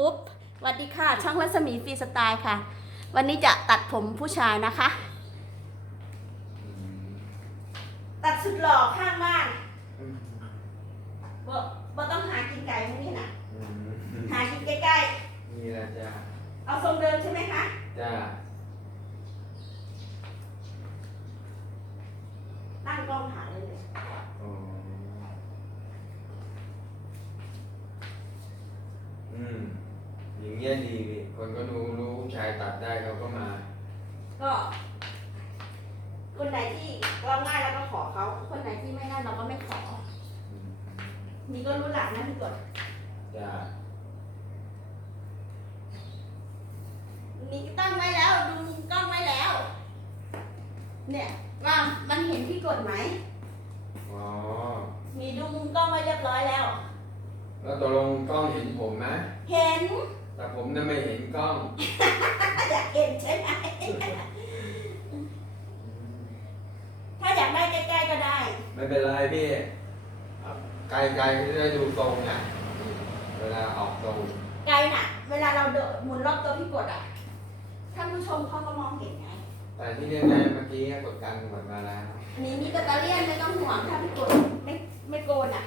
YouTube สวัสดีค่ะ ช่องรัศมีฟรีสไตล์ค่ะ วันนี้จะตัดผมผู้ชายนะคะ ตัดสุดหล่อข้างบ้านบ่บ่ต้องหากินไก่พวกนี้นะหากินใกล้นี่แหละจ้าๆ เอาทรงเดิมใช่ไหมคะ จ้าตั้งกล้องถ่ายเลยเลยอ๋ออืม อย่างเงี้ยดีพี่คนก็รู้รู้ผู้ชายตัดได้เขาก็มา ก็คนไหนที่เราง่ายเราก็ขอเขาคนไหนที่ไม่ง่ายเราก็ไม่ขออืมนี่ก็รู้หลักนะพี่กดจ้านี่ตั้งไว้แล้วดูมุมกล้องไว้แล้ว เนี่ยว่ามันเห็นพี่กดไหมอ๋อ มีดูมุมกล้องไว้เรียบร้อยแล้ว แล้วตกลงกล้องเห็นผมไหมเห็น แต่ผมน่ะไม่เห็นกล้อง อยากเห็นใช่ไหมถ้าอยากได้ใกล้ๆก็ได้ ไม่เป็นไรพี่ไกลไกลๆจะได้ดูตรงไงเวลาออกตรงไกลน่ะ เวลาเราเดินหมุนรอบตัวพี่กดอะ ท่านผู้ชมเขาก็มองเห็นไง แต่ที่แน่ๆเมื่อกี้กดกันหมดมาแล้วอันนี้มีแบตเตอรี่ไม่ต้องห่วงถ้าพี่กดไม่ไม่โกนอะ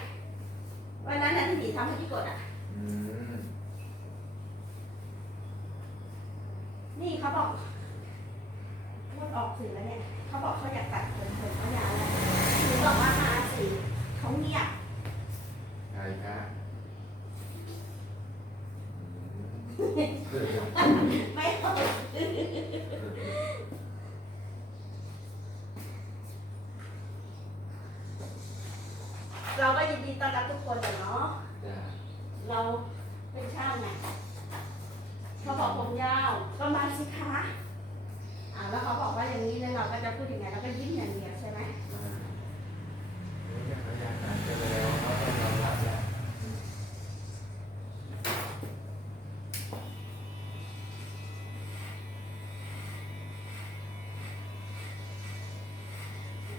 วันนั้นน่ะที่ผีทำให้พี่กดอะ อืม นี่เขาบอกพูดออกสื่อแล้วเนี่ยเขาบอกเขาอยากตัดผมผมเขาอยากอะไรหนูบอกว่ามาสิเขาเงียบใครครับไม่เอาเราก็ยินดีต้อนรับทุกคนอะเนาะ จ้าเราเป็นช่างไง เขาบอกผมยาวก็มาสิคะอ่าแล้วเขาบอกว่าอย่างนี้แล้วเราก็จะพูดยังไงเราก็ยิ้มอย่างเดียวใช่ไหมอ่านี่ก็พยายามหาเจอแล้วเขาต้องยอมรับแล้ว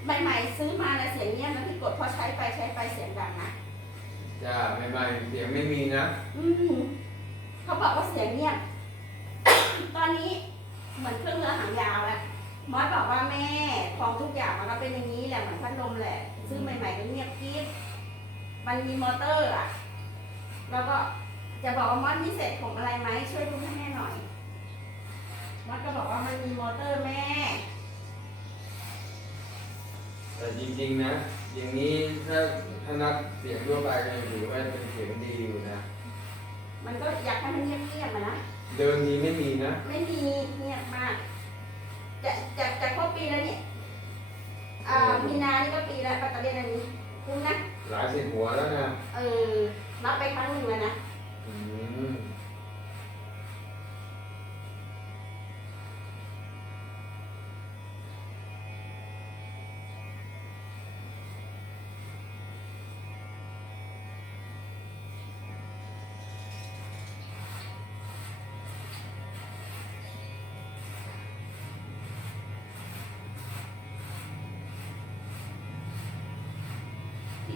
ใหม่ๆซื้อมาแล้วเสียงเงียบนะพี่กดพอใช้ไปใช้ไปเสียงดังนะจ้าไม่ไม่เสียงไม่มีนะ อืมเขาบอกว่าเสียงเงียบ ตอนนี้เหมือนเครื่องเรือหางยาวแล้วมอสบอกว่าแม่ของทุกอย่างมันก็เป็นอย่างนี้แหละเหมือนพัดลมแหละซื้อใหม่ๆก็เงียบกริ๊บมันมีมอเตอร์อะ แล้วก็จะบอกว่ามอสมีเศษผมอะไรไหมช่วยดูให้แม่หน่อยมอสก็บอกว่ามันมีมอเตอร์แม่แต่จริงๆนะ อย่างนี้ถ้าถ้านักเสียงทั่วไปก็ยังถือว่าเป็นเสียงดี ไ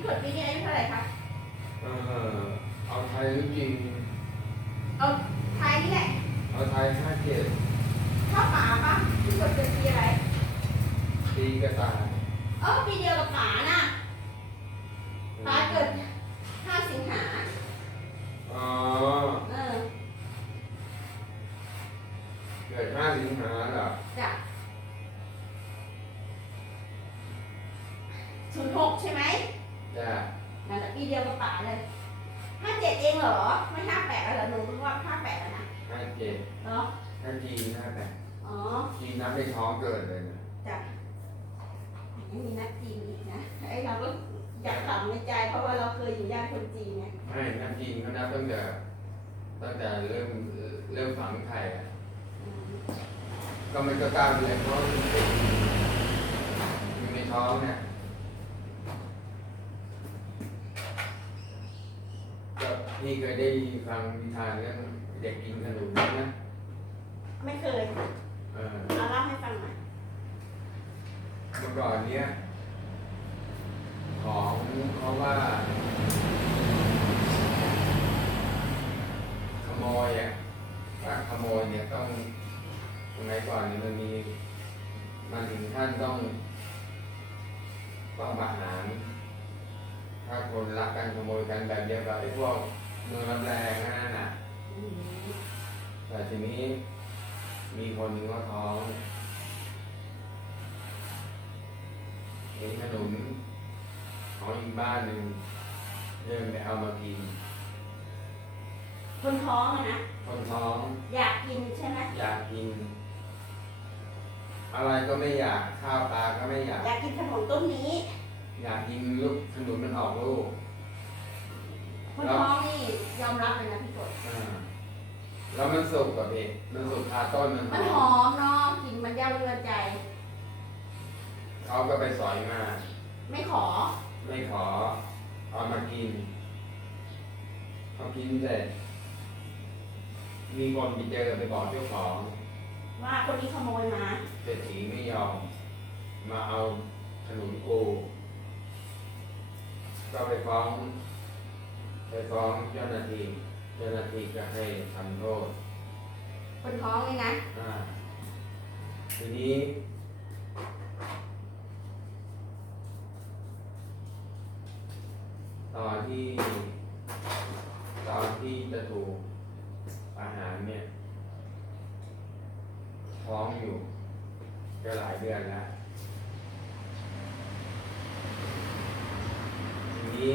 พี่ขวดปีนี้อายุเท่าไหร่คะเออเอาไทยจริงเอาทายนี่แหละเอาไทยห้าเจ็ดเข้าป่าปะพี่ขวดเกิดปีอะไรตีกระต่ายเออปีเดียวกับป๋าน่ะป๋าเกิดห้าสิงหาอ๋อเออเกิดห้าสิงหาเหรอจ้ะศูนย์หกใช่ไหม จ้านั่นแหละปีเดียวกับป๋าเลยห้าเจ็ดเองเหรอ ไม่ห้าแปดแล้วเหรอหนูรู้ว่าห้าแปดแล้วนะห้าเจ็ดเนาะห้าจีนห้าแปดอ๋อจีนนับในท้องเกิดเลยนะจ้ะยังมีนักจีนอีกนะไอเราก็อยากถามในใจ เพราะว่าเราเคยอยู่ย่านคนจีนไงไม่นับจีนเขานับตั้งแต่ตั้งแต่เริ่มเริ่มฝังไข่อะอืมก็มันก็กล้ารเลยเพราะมันติดอยู่ในท้องเนี่ย ก็พี่เคยได้ฟังนิทานเรื่องเด็กกินขนมนะไม่เคยเออเอาเล่าให้ฟังหน่อยเมื่อก่อนเนี้ยของเขาว่า ขโมยต้องสมัยก่อนเนี่ยมันมี มันถึงขั้นต้อง ต้องประหารถ้าคนรักกันขโมยกันแบบเดียวกับไอ้พวกเมืองรับแรงนั่นน่ะอืมแต่ทีนี้มีคนหนึงว่าท้องเห็นขนมของอีกบ้านหนึ่งเดินไปเอามากิน คนท้องอะนะ คนท้องอยากกินใช่ไหมอยากกิน อะไรก็ไม่อยากข้าวปลาก็ไม่อยาก อยากกินขนมต้นนี้ อยากกินลูกขนุนมันออกลูก คนท้องนี่ยอมรับเลยนะพี่กดอ่าแล้วมันสุกกับพี่มันสุกคาต้นมันมันหอมเนาะกลิ่นมันเย้าเรือนใจ เขาก็ไปสอยมา ไม่ขอ ไม่ขอเอามากินเขากินเสร็จมีคนไปเจอไปบอกเจ้าของว่าคนนี้ขโมยมาเศรษฐีไม่ยอม มาเอาขนุนกูก็ไปฟ้อง ไปฟ้องเจ้าหน้าที่เจ้าหน้าที่ก็ให้ทำโทษคนท้องนี่นะอ่าทีนี้ ตอนที่ตอนที่จะถูกอาหารเนี่ย ท้องอยู่ก็หลายเดือนแล้วทีนี้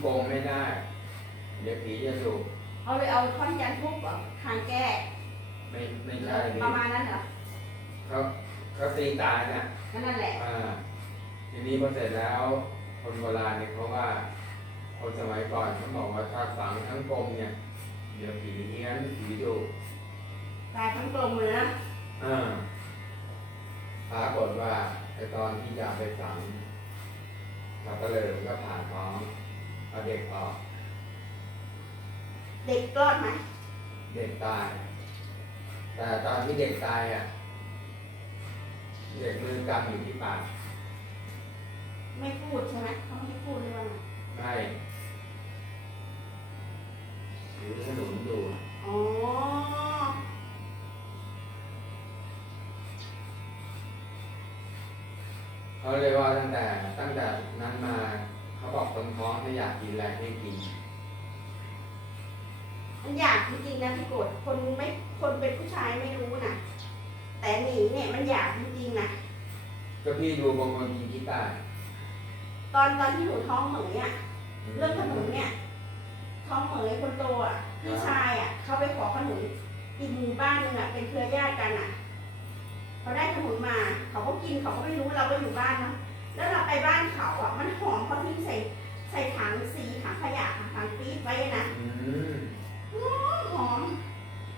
โกงไม่ได้ เดี๋ยวผีจะดุเอาเลยเอาท่อนยันทุบเหรอทางแก้ไม่ไม่ใช่ดิประมาณนั้นเหรอเขาเขาตีตายนะก็นั่นแหละอ่าทีนี้พอเสร็จแล้ว คนโบราณเนี่ยเขาว่า คนสมัยก่อนเขาบอกว่าถ้าฝังทั้งกลมเนี่ย เดี๋ยวผีเฮี้ยนผีดุตายทั้งกลมเลยนะอ่าปรากฏว่าไอตอนที่จะไปฝังสับปะเลยก็ผ่าท้อง เอาเด็กออกเด็กรอดไหมเด็กตาย แต่ตอนที่เด็กตายอะ เด็กมือกำอยู่ที่ปากไม่พูดใช่ไหมเขาไม่ให้พูดเรื่องไม่หรือขนุนอยู่ อ๋อ เขาเลยว่าตั้งแต่ตั้งแต่นั้นมา เขาบอกคนท้องไม่อยากกินอะไรให้กิน มัน อยากจริงๆนะพี่กดคนไม่คนเป็นผู้ชายไม่รู้นะแต่หนีเนี่ยมันอยากจริงๆนะก็พี่ดูบางคนกินที่ใต้ตอนตอนที่หนูท้องเหมยอะเรื่องขนุนเนี่ยท้องเหมยคนโตอะพี่ชายอะเขาไปขอขนุนอีกหมู่บ้านหนึงอะเป็นเครือญาติกันอะเขาได้ขนุนมาเขาก็กินเขาก็ไม่รู้เราก็อยู่บ้านเนาะแล้วเราไปบ้านเขาอะมันหอมเขาทิ้งใส่ใส่ถังสีถังขยะค่ะถังปี๊บไว้นะอืม หอม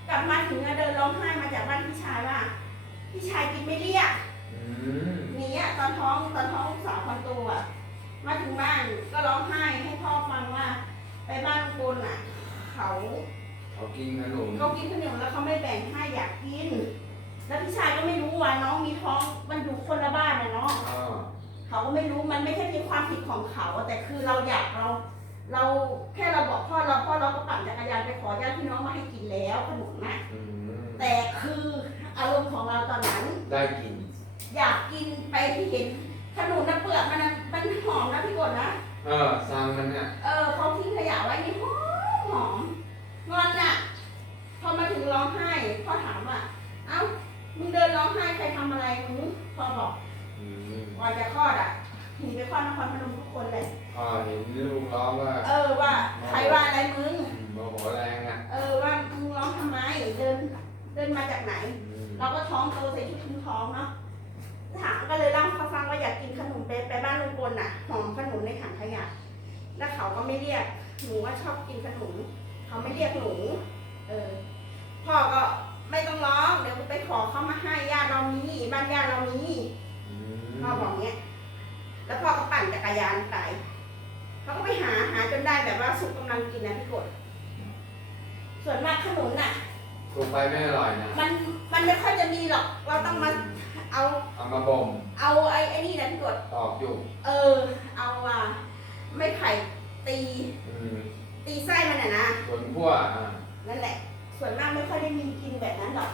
กลับมาถึงอะเดินร้องไห้มาจากบ้านพี่ชายว่า พี่ชายกินไม่เรียกอืมหนีอะตอนท้องตอนท้องลูกสาวคนโตอะ มาถึงบ้านก็ร้องไห้ให้พ่อฟังว่า ไปบ้านลุงพลอะ เขาเขากินขนุนเขากินขนมแล้วเขาไม่แบ่งให้อยากกิน แล้วพี่ชายก็ไม่รู้ว่าน้องมีท้องมันอยู่คนละบ้านนะเนาะอ๋อเขาก็ไม่รู้มันไม่ใช่เป็นความผิดของเขา แต่คือเราอยากเรา เราแค่เราบอกพ่อเราพ่อเราก็ปั่นจักรยานไปขอญาติพี่น้องมาให้กินแล้วขนมนะ อืมแต่คืออารมณ์ของเราตอนนั้น ได้กินอยากกินไปที่เห็นขนุนนะเปลือกมันนะมันหอมนะพี่กดนะ เออซางมันเนี่ยเออเขาทิ้งขยะไว้นี่หอมหอมงอนน่ะ พอมาถึงร้องไห้พ่อถามว่า เอ้า มึงเดินร้องไห้ใครทำอะไรมึงพ่อบอกอืมก่อนจะคลอดอะ หนีไปคลอดนครพนมทุกคนเลยพอเห็นลูกร้องว่าเออว่าใครว่าอะไรมึงอืมโมโหแรงอะเออว่ามึงร้องทำไมเดินเดินมาจากไหน อืมเราก็ท้องโตใส่ชุดคลุมท้องเนาะถามก็เลยเล่าให้เขาฟังว่าอยากกินขนมไปไปบ้านลุงพลน่ะหอมขนมในถังขยะแล้วเขาก็ไม่เรียกหนูว่าชอบกินขนมเขาไม่เรียกหนูเออพ่อก็ไม่ต้องร้องเดี๋ยวไปขอเขามาให้ญาติเรามีบ้านญาติเรามีอืมพ่อบอกเนี้ย แล้วพ่อก็ปั่นจักรยานไปเขาก็ไปหาหาจนได้แบบว่าสุกกำลังกินนะพี่กด ส่วนมากขนุนน่ะถูกไปไม่อร่อยนะ มันมันไม่ค่อยจะมีหรอก เราต้องมาเอาเอามาบ่มเอาไอ้ไอ้นี่นะพี่กด ตอกอยู่ เออ เอาอะไม่ไผ่ตีอืมตีไส้มันน่ะนะ ส่วนขั้วอ่านั่นแหละ ส่วนมากไม่ค่อยได้มีกินแบบนั้นหรอก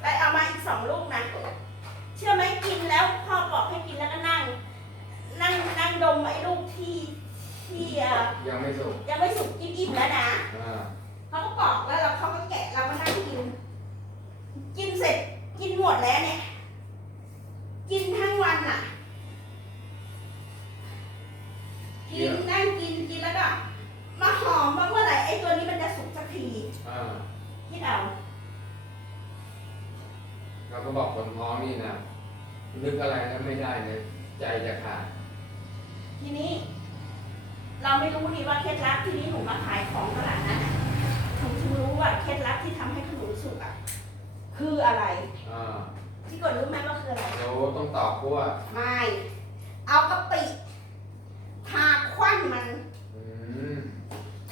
แล้วเอามาอีกสองลูกนะ เชื่อไหมกินแล้วพ่อบอกให้กินแล้วก็นั่ง นั่งนั่งดมไอ้ลูกที่ที่อะยังไม่สุกยังไม่สุกกินอิ่มแล้วนะอ่าเขาก็ปอกแล้วเราเขาก็แกะเราก็นั่งกิน กินเสร็จกินหมดแล้วเนี่ย กินทั้งวันอะ กินนั่งกินกินแล้วก็มาหอมว่าเมื่อไหร่ไอ้ตัวนี้มันจะสุกสักทีอ่าคิดเอา เราก็บอกคนท้องนี่นะนึกอะไรแล้วไม่ได้เลยใจจะขาดทีนี้ เราไม่รู้นี่ว่าเคล็ดลับที่นี้หนูมาขายของตลาดนั้นน่ะหนูถึงรู้ว่าเคล็ดลับที่ทำให้ขนมสุกอะคืออะไรอ่าที่กดรู้ไหมว่าคืออะไรเราต้องตอกขั้วไม่ เอากะปิทาควันมัน อืม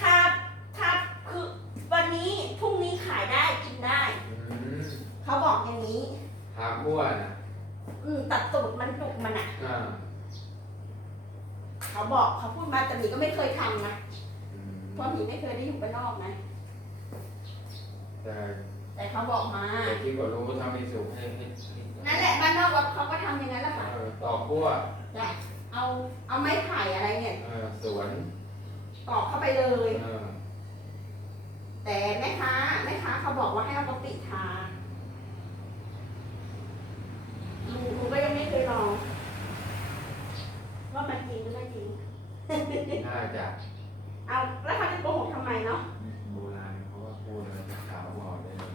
ทาทาคือวันนี้พรุ่งนี้ขายได้กินได้ อืม เขาบอกอย่างนี้ หา ขั้วนะอืมตัดตูดมันจุกมันอะ อ่าเขาบอกเขาพูดมาแต่หมีก็ไม่เคยทำนะอืมเพราะหมีไม่เคยได้อยู่บ้านนอกนะ แต่แต่เขาบอกมา แต่ที่ก็รู้ถ้าไม่สุกให้ให้ให้นั่นแหละบ้านนอกว่าเขาก็ทำอย่างนั้นแหละค่ะเออตอกขั้วแต่เอาเอาไม้ไผ่อะไรเนี่ยเออสวนตอกเข้าไปเลย เออแต่แม่ค้าแม่ค้าเขาบอกว่าให้เอากะปิทาหนูหนูก็ยังไม่เคยลอง ว่ามันจริงหรือไม่จริง น่าจะเอาแล้วเขาจะโกหกทำไมเนาะโบราณเขาว่าพูดเลยขาวบอกได้เลย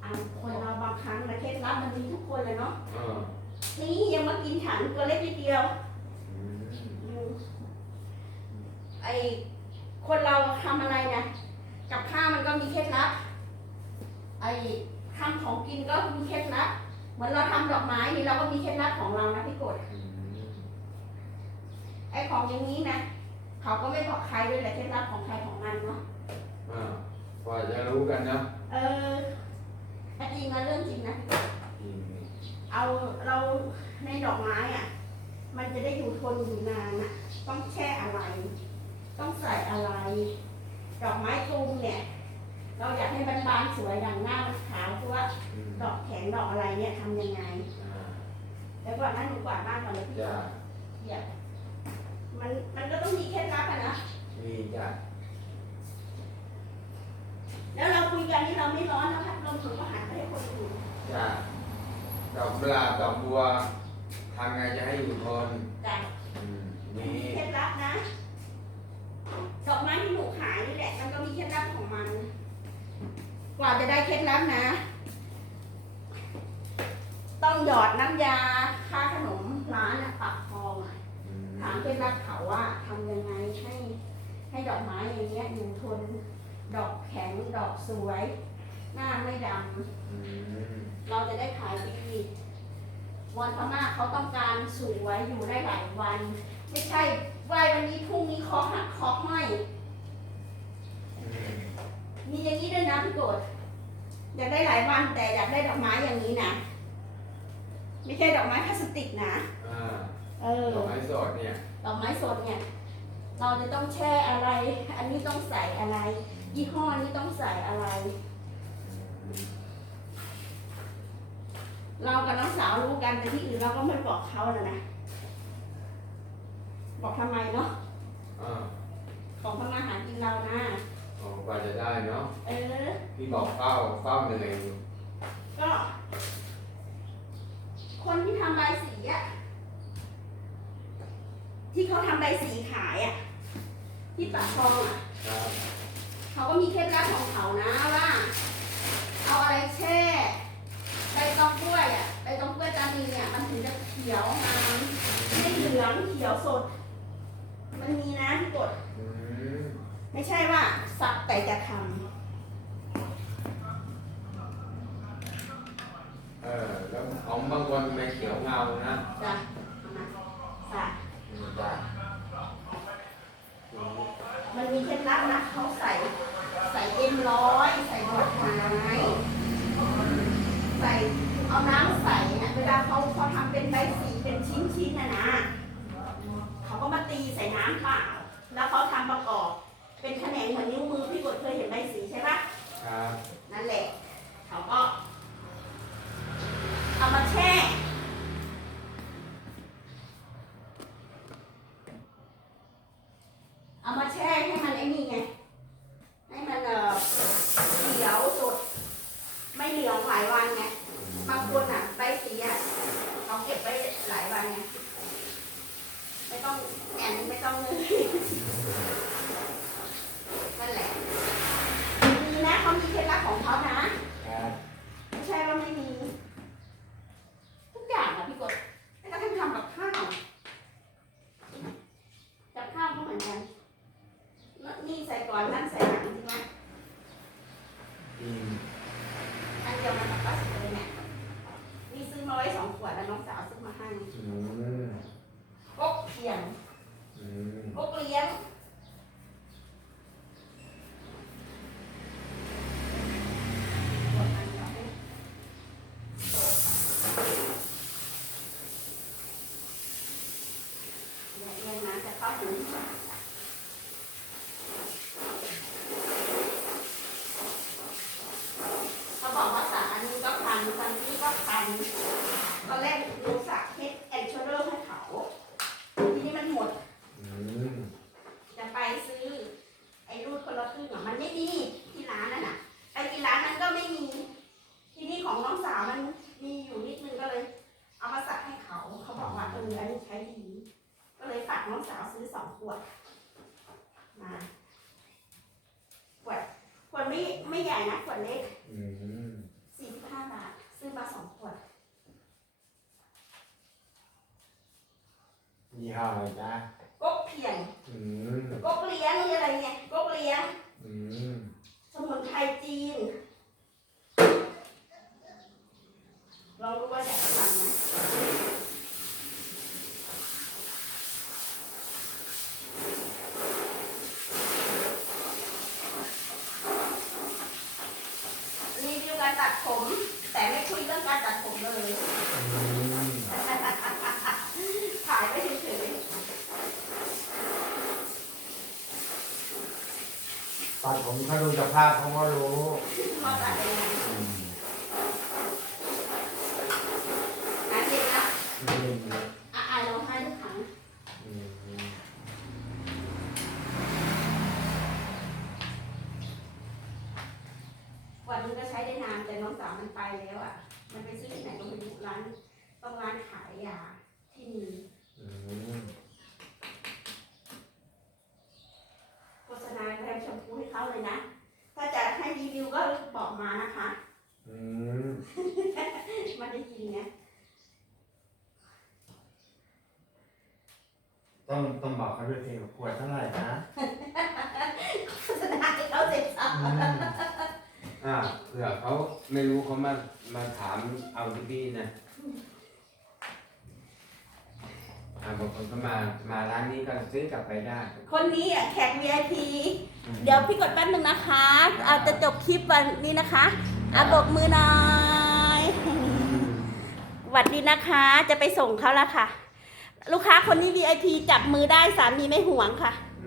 เอาคนเราบางครั้งนะเคล็ดลับมันมีทุกคนเลยเนาะเออนี่ยังมากินฉันตัวเล็กนิดเดียวอืมอืมไอคนเราทำอะไรนะกับข้าวมันก็มีเคล็ดลับไอทำของกินก็มีเคล็ดลับเหมือนเราทำดอกไม้นี่เราก็มีเคล็ดลับของเรานะพี่กด อืมไอของอย่างนี้นะ เขาก็ไม่บอกใครด้วยแหละเคล็ดลับของใครของมันเนาะอ่ากว่าจะรู้กันนะเออแต่จริงนะเรื่องจริงนะจริงนี่เอาเราในดอกไม้อะ มันจะได้อยู่ทนอยู่นานอะ ต้องแช่อะไร ต้องใส่อะไร ดอกไม้ตูมเนี่ย เราอยากให้บานๆสวยดังหน้ามันขาวเพราะว่าอืมดอกแข็งดอกอะไรเนี่ยทำยังไง อ่าแล้วก่อนนั้นหนูกวาดบ้านก่อนเลยพี่จะอยาก มันมันก็ต้องมีเคล็ดลับอะนะ มีจะแล้วเราคุยกันนี่เราไม่ร้อนนะพัดลมหนูก็หันไปให้คนอื่นจะดอกกุหลาบดอกบัวทำไงจะให้อยู่ทนจ้ะอืมมีนี่เคล็ดลับนะ ดอกไม้ที่หนูขายนี่แหละ มันก็มีเคล็ดลับของมัน กว่าจะได้เคล็ดลับนะ ต้องหยอดน้ำยาค่าขนมร้านอะปักทองอะอืม ถามเคล็ดลับเขาว่าทำยังไงให้ให้ดอกไม้อย่างเงี้ยอยู่ทนดอกแข็งดอกสวย หน้าไม่ดอืมำเราจะได้ขายดีวันพม่าเขาต้องการสวยอยู่ได้หลายวัน ไม่ใช่ไหววันนี้พรุ่งนี้เคอหักเคอไหมอืมมีอย่างนี้ด้วยนะพี่โกดอยากได้หลายวันแต่อยากได้ดอกไม้อย่างนี้นะ ไม่ใช่ดอกไม้พลาสติกนะอ่า เออดอกไม้สดเนี่ยดอกไม้สดเนี่ย เราจะต้องแช่อะไร อันนี้ต้องใส่อะไร ยี่ห้อนี้ต้องใส่อะไรอืมเรากับน้องสาวรู้กันแต่ที่อื่นเราก็ไม่บอกเขานะนะ บอกทำไมเนาะอ่าของพมาหากินเรานะอ๋อกว่าจะได้เนาะ เออ พี่บอกเฝ้าเฝ้าเหนื่อยอยู่ ก็ คนที่ทำใบายสีอะที่เขาทำใบายสีขายอะที่ ปากคลองอะครับเขาก็มีเคล็ดลับของเขานะว่า เอาอะไรแช่ใบตองกล้วยอะใบตองกล้วยตานีเนี่ยมันถึงจะเขียวงามไม่เหลืองเขียวสด มันมีนะที่กดอืมไม่ใช่ว่า สักแต่จะทเออแล้วของบางคนไม่เขียวเงานะำจ้ะ น้ำเปล่า แล้วเขาทำประกอบ เป็นแขนงเหมือนนิ้วมือพี่กดเคยเห็นใบสีใช่ปะครับ เลียสมุนไพรจีน come back. ต้องต้องบอกเขาด้วยสิขวดเท่าไหร่นะโฆษณาให้เขาเสร็จสับอือ่าเผื่อเขาไม่รู้เขามามาถามเอาที่พี่นะอ่าบางคนก็มามาร้านนี้ก็ซื้อกลับไปได้ คนนี้อะแขก VIP เดี๋ยวพี่กดแป๊บนึงนะคะอาจะจบคลิปวันนี้นะคะอะบกมือหน่อย หวัดดีนะคะ จะไปส่งเขาละค่ะ ลูกค้าคนนี้ VIP จับมือได้สามีไม่ห่วงค่ะ